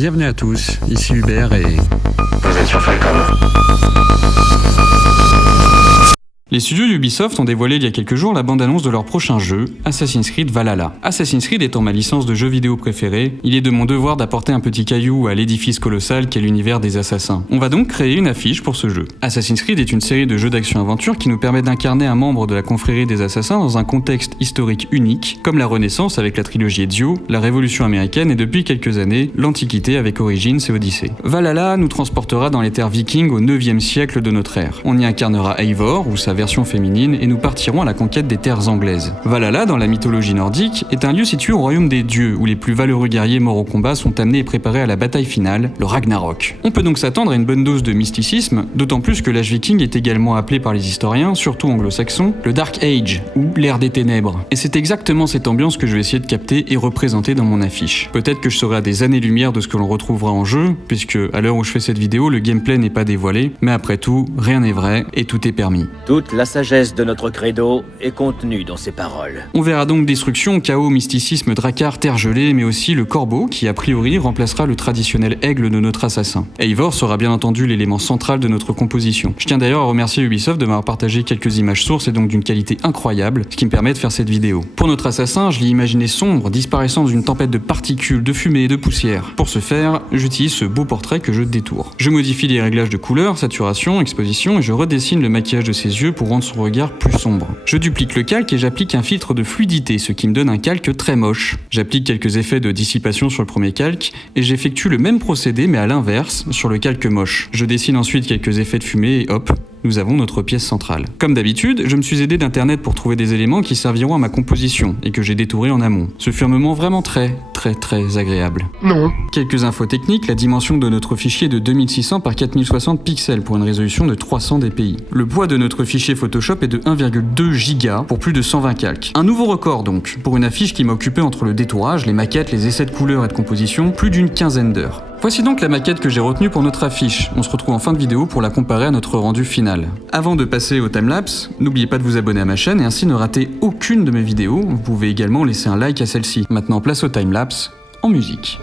Bienvenue à tous, ici Hubert et... Vous êtes sur Falcom. Les studios d'Ubisoft ont dévoilé il y a quelques jours la bande-annonce de leur prochain jeu, Assassin's Creed Valhalla. Assassin's Creed étant ma licence de jeux vidéo préférée, il est de mon devoir d'apporter un petit caillou à l'édifice colossal qu'est l'univers des assassins. On va donc créer une affiche pour ce jeu. Assassin's Creed est une série de jeux d'action-aventure qui nous permet d'incarner un membre de la confrérie des assassins dans un contexte historique unique, comme la Renaissance avec la trilogie Ezio, la Révolution américaine et depuis quelques années, l'Antiquité avec Origins et Odyssey. Valhalla nous transportera dans les terres vikings au 9e siècle de notre ère. On y incarnera Eivor, ou sa version féminine, et nous partirons à la conquête des terres anglaises. Valhalla, dans la mythologie nordique, est un lieu situé au royaume des dieux, où les plus valeureux guerriers morts au combat sont amenés et préparés à la bataille finale, le Ragnarok. On peut donc s'attendre à une bonne dose de mysticisme, d'autant plus que l'âge viking est également appelé par les historiens, surtout anglo-saxons, le Dark Age, ou l'ère des ténèbres. Et c'est exactement cette ambiance que je vais essayer de capter et représenter dans mon affiche. Peut-être que je serai à des années-lumière de ce que l'on retrouvera en jeu, puisque à l'heure où je fais cette vidéo, le gameplay n'est pas dévoilé, mais après tout, rien n'est vrai et tout est permis. Toute la sagesse de notre credo est contenue dans ces paroles. On verra donc destruction, chaos, mysticisme, dracard, terre gelée, mais aussi le corbeau qui a priori remplacera le traditionnel aigle de notre assassin. Eivor sera bien entendu l'élément central de notre composition. Je tiens d'ailleurs à remercier Ubisoft de m'avoir partagé quelques images sources et donc d'une qualité incroyable, ce qui me permet de faire cette vidéo. Pour notre assassin, je l'ai imaginé sombre, disparaissant dans une tempête de particules, de fumée et de poussière. Pour ce faire, j'utilise ce beau portrait que je détourne. Je modifie les réglages de couleur, saturation, exposition et je redessine le maquillage de ses yeux pour rendre son regard plus sombre. Je duplique le calque et j'applique un filtre de fluidité, ce qui me donne un calque très moche. J'applique quelques effets de dissipation sur le premier calque et j'effectue le même procédé mais à l'inverse sur le calque moche. Je dessine ensuite quelques effets de fumée et hop, nous avons notre pièce centrale. Comme d'habitude, je me suis aidé d'internet pour trouver des éléments qui serviront à ma composition et que j'ai détouré en amont. Ce fut un moment vraiment très agréable. Non. Quelques infos techniques, la dimension de notre fichier est de 2600 par 4060 pixels pour une résolution de 300 dpi. Le poids de notre fichier Photoshop est de 1,2 giga pour plus de 120 calques. Un nouveau record donc, pour une affiche qui m'a occupé entre le détourage, les maquettes, les essais de couleurs et de composition, plus d'une quinzaine d'heures. Voici donc la maquette que j'ai retenue pour notre affiche. On se retrouve en fin de vidéo pour la comparer à notre rendu final. Avant de passer au timelapse, n'oubliez pas de vous abonner à ma chaîne et ainsi ne rater aucune de mes vidéos. Vous pouvez également laisser un like à celle-ci. Maintenant, place au timelapse en musique.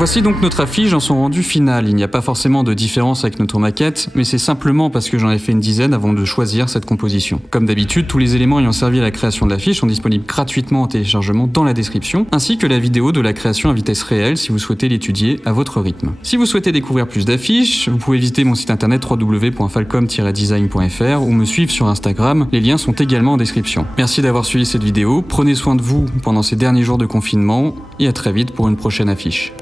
Voici donc notre affiche dans son rendu final. Il n'y a pas forcément de différence avec notre maquette, mais c'est simplement parce que j'en ai fait une dizaine avant de choisir cette composition. Comme d'habitude, tous les éléments ayant servi à la création de l'affiche sont disponibles gratuitement en téléchargement dans la description, ainsi que la vidéo de la création à vitesse réelle si vous souhaitez l'étudier à votre rythme. Si vous souhaitez découvrir plus d'affiches, vous pouvez visiter mon site internet www.falcom-design.fr ou me suivre sur Instagram, les liens sont également en description. Merci d'avoir suivi cette vidéo, prenez soin de vous pendant ces derniers jours de confinement et à très vite pour une prochaine affiche.